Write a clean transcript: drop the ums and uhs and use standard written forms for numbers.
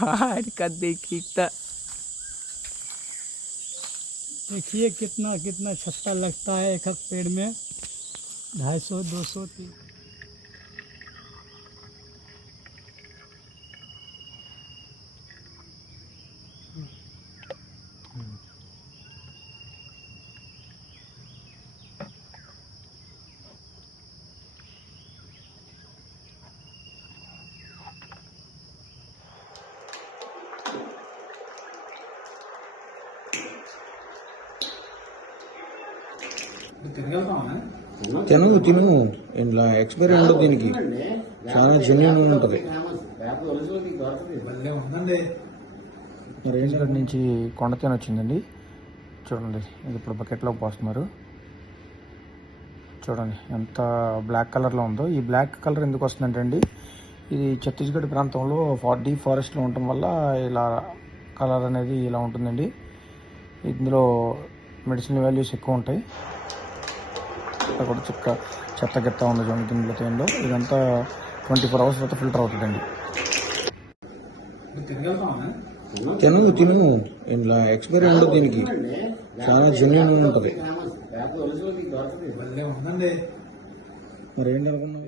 का देखिए देखिए कितना कितना छत्ता लगता है एक एक पेड़ में 250 200 300। తిను తిను ఇలా ఎక్స్పైరీ ఉండదు దీనికి చాలా జెన్యున్ ఉంటుంది. రేంజ్గఢ్ నుంచి కొండతేనె వచ్చిందండి. చూడండి ఇది ఇప్పుడు బకెట్లో పోస్తున్నారు. చూడండి ఎంత బ్లాక్ కలర్లో ఉందో. ఈ బ్లాక్ కలర్ ఎందుకు వస్తుందంటే అండి, ఇది ఛత్తీస్గఢ్ ప్రాంతంలో డీప్ ఫారెస్ట్లో ఉండటం వల్ల ఇలా కలర్ అనేది ఇలా ఉంటుందండి. ఇందులో మెడిసినల్ వాల్యూస్ ఎక్కువ ఉంటాయి. ఇక్కడ కూడా చెత్త గెత్త ఉంది చూడండి కిందలో తేందో. ఇదంతా 24 hours తర్వాత ఫిల్టర్ అవుతుందండి. తిను తిను ఇలా ఎక్స్పైరీ ఉండదు దీనికి చాలా జెన్యున్ ఉంటుంది. మరి ఏంటనుకున్నా